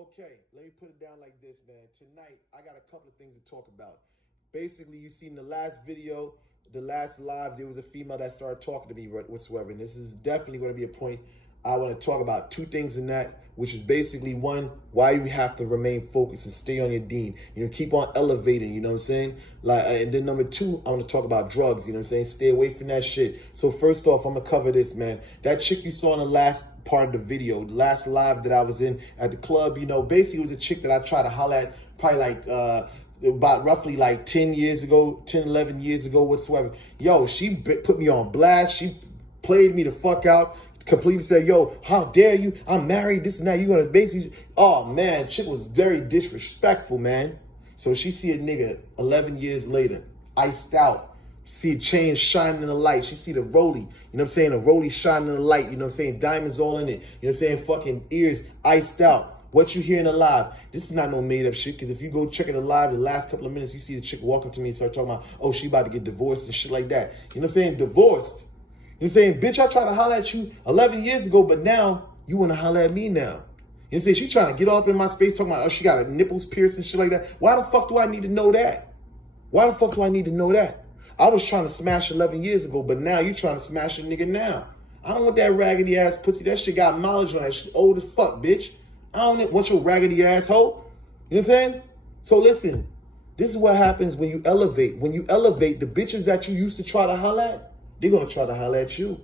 Okay, let me put it down like this, man. Tonight, I got a couple of things to talk about. Basically, you seen the last video, the last live, there was a female that started talking to me whatsoever. And this is definitely going to be a point I want to talk about. Two things in that, which is basically one, why you have to remain focused and stay on your deen. You know, keep on elevating, you know what I'm saying? Like, and then number two, I want to talk about drugs, you know what I'm saying? Stay away from that shit. So first off, I'm going to cover this, man. That chick you saw in the last part of the video, the last live that I was in at the club, you know, basically it was a chick that I tried to holler at probably like, about roughly like 10 years ago, 10, 11 years ago, whatsoever. Yo, she put me on blast. She played me the fuck out. Completely said, yo, how dare you? I'm married, this and that. You gonna basically, oh man, chick was very disrespectful, man. So she see a nigga 11 years later, iced out. See a chain shining in the light. She see the rollie, you know what I'm saying? A rollie shining in the light, you know what I'm saying? Diamonds all in it, you know what I'm saying? Fucking ears iced out. What you hearing alive? This is not no made up shit, because if you go check it alive the last couple of minutes, you see the chick walk up to me and start talking about, oh, she about to get divorced and shit like that. You know what I'm saying? Divorced. You know what I'm saying? Bitch, I tried to holler at you 11 years ago, but now you want to holler at me now. You know what I'm saying? She trying to get all up in my space talking about, oh, she got her nipples pierced and shit like that. Why the fuck do I need to know that? Why the fuck do I need to know that? I was trying to smash 11 years ago, but now you trying to smash a nigga now. I don't want that raggedy ass pussy. That shit got mileage on that shit. Old as fuck, bitch. I don't want your raggedy asshole. You know what I'm saying? So listen, this is what happens when you elevate. When you elevate, the bitches that you used to try to holler at, they're going to try to holler at you.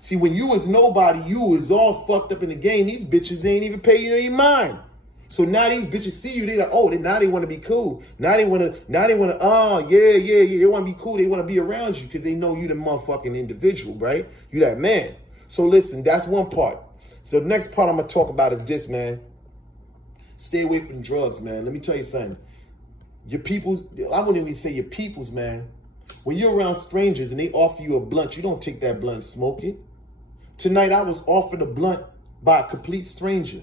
See, when you was nobody, you was all fucked up in the game. These bitches ain't even pay you any mind. So now these bitches see you, they like, oh, now they want to be cool. Now they want to, oh, yeah. They want to be cool. They want to be around you because they know you the motherfucking individual, right? You that man. So listen, that's one part. So the next part I'm going to talk about is this, man. Stay away from drugs, man. Let me tell you something. Your peoples, I wouldn't even say your peoples, man. When you're around strangers and they offer you a blunt, you don't take that blunt and smoke it. Tonight, I was offered a blunt by a complete stranger.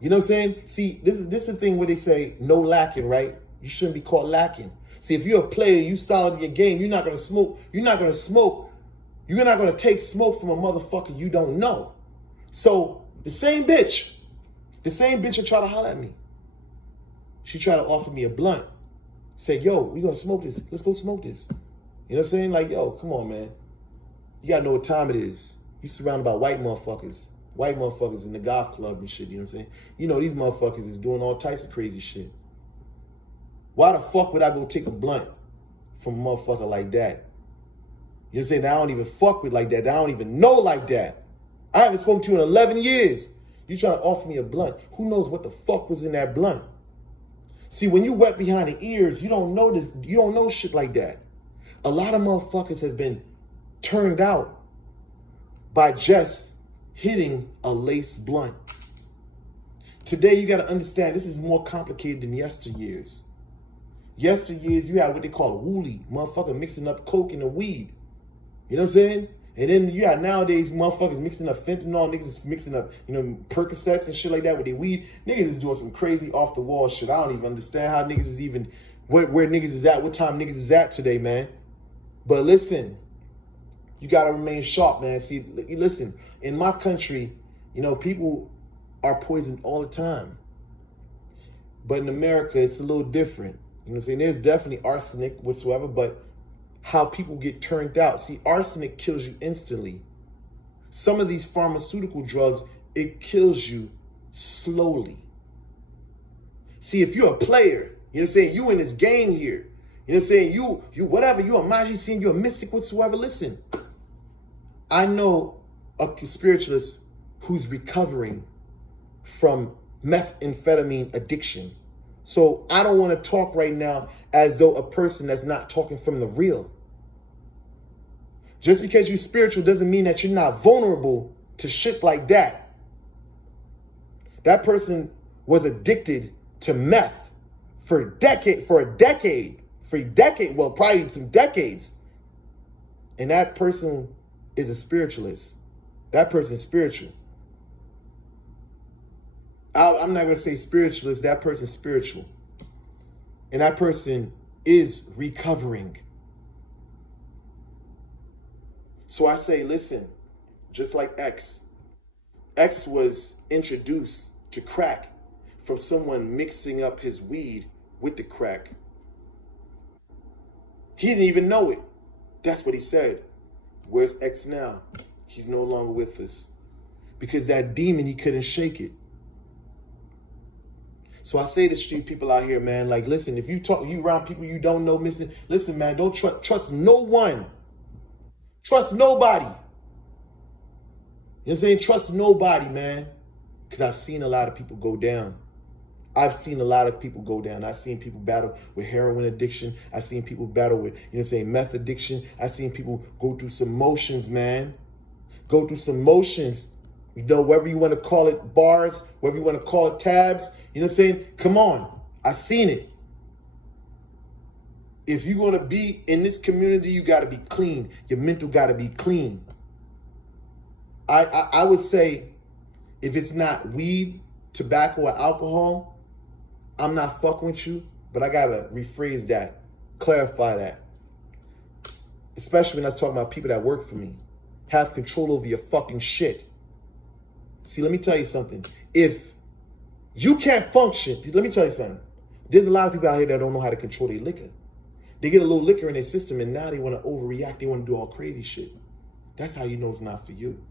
You know what I'm saying? See, this is the thing where they say no lacking, right? You shouldn't be caught lacking. See, if you're a player, you solid in your game, you're not going to smoke. You're not going to smoke. You're not going to take smoke from a motherfucker you don't know. So the same bitch will try to holler at me. She tried to offer me a blunt. Say, yo, we gonna smoke this. Let's go smoke this. You know what I'm saying? Like, yo, come on, man. You gotta know what time it is. You surrounded by white motherfuckers. White motherfuckers in the golf club and shit, you know what I'm saying? You know these motherfuckers is doing all types of crazy shit. Why the fuck would I go take a blunt from a motherfucker like that? You know what I'm saying? That I don't even fuck with like that. That I don't even know like that. I haven't spoken to you in 11 years. You trying to offer me a blunt. Who knows what the fuck was in that blunt? See, when you wet behind the ears, you don't know this. You don't know shit like that. A lot of motherfuckers have been turned out by just hitting a lace blunt. Today, you got to understand, this is more complicated than yesteryears. Yesteryears, you had what they call a wooly, motherfucker mixing up coke and the weed. You know what I'm saying? And then you got nowadays motherfuckers mixing up fentanyl, niggas is mixing up, you know, Percocets and shit like that with their weed. Niggas is doing some crazy off the wall shit. I don't even understand how niggas is even, where niggas is at, what time niggas is at today, man. But listen, you gotta remain sharp, man. See, listen, in my country, you know, people are poisoned all the time. But in America, it's a little different. You know what I'm saying? There's definitely arsenic whatsoever, but how people get turned out. See, arsenic kills you instantly. Some of these pharmaceutical drugs, it kills you slowly. See, if you're a player, you know what I'm saying, you in this game here, you know what I'm saying, you whatever, you a magician, you're a mystic whatsoever, listen. I know a spiritualist who's recovering from methamphetamine addiction. So I don't want to talk right now as though a person that's not talking from the real. Just because you're spiritual doesn't mean that you're not vulnerable to shit like that. That person was addicted to meth for a decade, well, probably some decades. And that person is a spiritualist. That person's spiritual. I'm not going to say spiritualist. That person's spiritual. And that person is recovering. So I say, listen, just like X was introduced to crack from someone mixing up his weed with the crack. He didn't even know it. That's what he said. Where's X now? He's no longer with us. Because that demon, he couldn't shake it. So I say to street people out here, man, like, listen, if you around people you don't know, listen, man, don't trust no one. Trust nobody. You know what I'm saying? Trust nobody, man. Because I've seen a lot of people go down. I've seen a lot of people go down. I've seen people battle with heroin addiction. I've seen people battle with, you know what I'm saying, meth addiction. I've seen people go through some motions, man. Go through some motions. You know, whether you want to call it bars, whether you want to call it tabs, you know what I'm saying? Come on. I've seen it. If you're going to be in this community, you got to be clean. Your mental got to be clean. I would say if it's not weed, tobacco, or alcohol, I'm not fucking with you, but I got to rephrase that, clarify that. Especially when I was talking about people that work for me. Have control over your fucking shit. See, let me tell you something. If you can't function, let me tell you something. There's a lot of people out here that don't know how to control their liquor. They get a little liquor in their system and now they want to overreact. They want to do all crazy shit. That's how you know it's not for you.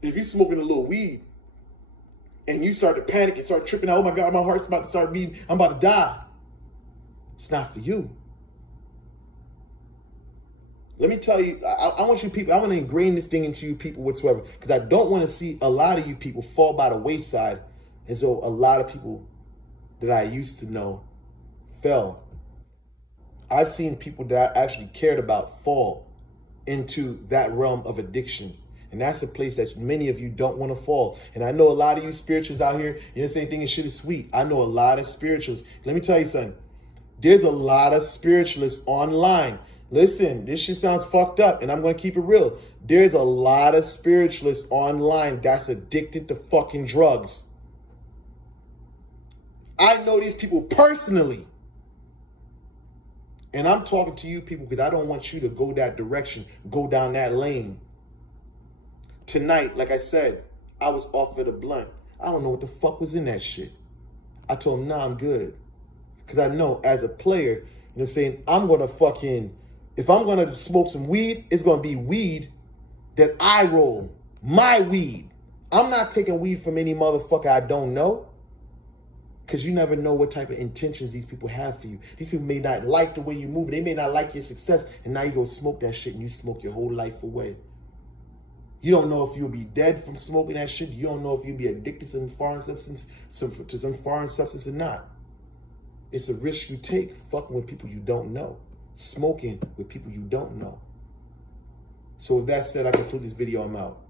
If you're smoking a little weed and you start to panic and start tripping out, oh my God, my heart's about to start beating, I'm about to die. It's not for you. Let me tell you, I want you people, I want to ingrain this thing into you people whatsoever, because I don't want to see a lot of you people fall by the wayside as though a lot of people that I used to know fell. I've seen people that I actually cared about fall into that realm of addiction. And that's a place that many of you don't want to fall. And I know a lot of you spirituals out here, you know, saying thinking shit is sweet. I know a lot of spirituals. Let me tell you something. There's a lot of spiritualists online. Listen, this shit sounds fucked up, and I'm going to keep it real. There's a lot of spiritualists online that's addicted to fucking drugs. I know these people personally. And I'm talking to you people because I don't want you to go that direction, go down that lane. Tonight, like I said, I was offered a blunt. I don't know what the fuck was in that shit. I told him, nah, I'm good. Because I know as a player, you know what I'm saying, I'm going to fucking, if I'm going to smoke some weed, it's going to be weed that I roll. My weed. I'm not taking weed from any motherfucker I don't know. Because you never know what type of intentions these people have for you. These people may not like the way you move. They may not like your success. And now you go smoke that shit and you smoke your whole life away. You don't know if you'll be dead from smoking that shit. You don't know if you'll be addicted to some foreign substance, or not. It's a risk you take fucking with people you don't know. Smoking with people you don't know. So with that said, I conclude this video. I'm out.